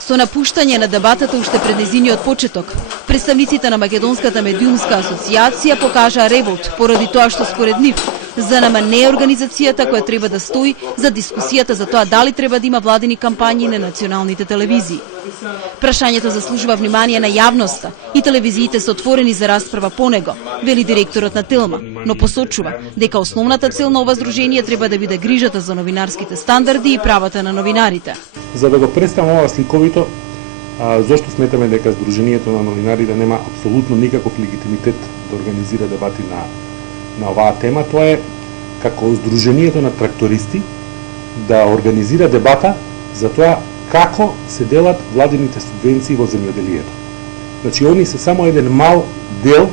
Со напуштање на дебатата уште пред нејзиниот почеток, представниците на Македонската медиумска асоциација покажаа револт поради тоа што според нив ЗНМ не е организацијата која треба да стои за дискусијата за тоа дали треба да има владини кампањи на националните телевизии. Прашањето заслужува внимание на јавноста и телевизиите се отворени за расправа по него, вели директорот на Телма, но посочува дека основната цел на ова здружение треба да биде грижата за новинарските стандарди и правата на новинарите. За да го представам ова сликовито, зашто сметаме дека Сдруженијето на новинарите нема апсолутно никаков легитимитет да организира дебати на оваа тема, тоа е како Сдруженијето на трактористи да организира дебата за тоа како се делат владините субвенции во земјоделието. Значи, они се само еден мал дел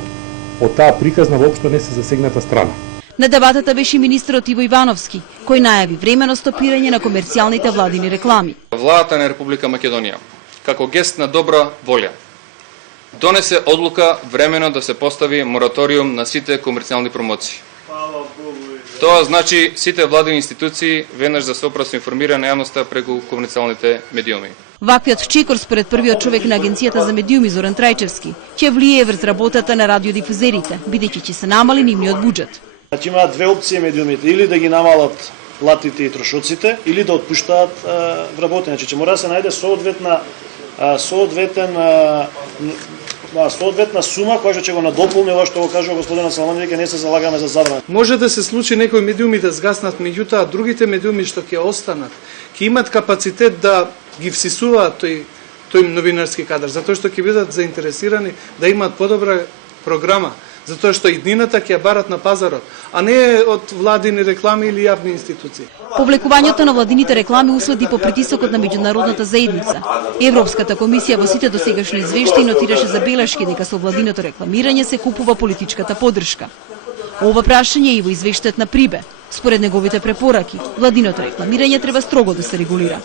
од таа приказна, воопшто не се засегната страна. На дебатата беше министерот Иво Ивановски, кој најави времено стопирање на комерцијалните владини реклами. Владата на Република Македонија, како гест на добра волја, донесе одлука времено да се постави мораториум на сите комерцијални промоции. Тоа значи сите владини институции веднаш да се опрасо информира на јавноста преку комерцијалните медиуми. Ваквиот чекор според првиот човек на Агенцијата за медиуми Зоран Трајчевски ќе влие врз работата на радиодифузерите, бидејќи ќе се намали нивниот буџет. Значи имаат две опции медиумите, или да ги намалат платите и трошоците, или да отпуштаат вработени. Значи ќе мора да се најде соодветна сума која ќе го надополни ова што го кажува господинот Салман, дека не се залагаме за забрана. Може да се случи некои медиуми да згаснат, меѓутоа другите медиуми што ќе останат, ќе имат капацитет да ги всисуваат тој новинарски кадар, затоа што ќе бидат заинтересирани да имаат подобра програма, затоа што иднината ќе ја барат на пазарот, а не од владини реклами или јавни институции. Повлекувањето на владините реклами уследи по притисокот на меѓународната заедница. Европската комисија во сите досегашни извештаи нотираше забелешки дека со владиното рекламирање се купува политичката поддршка. Ова прашање и во извештајот на Прибе. Според неговите препораки, владиното рекламирање треба строго да се регулира.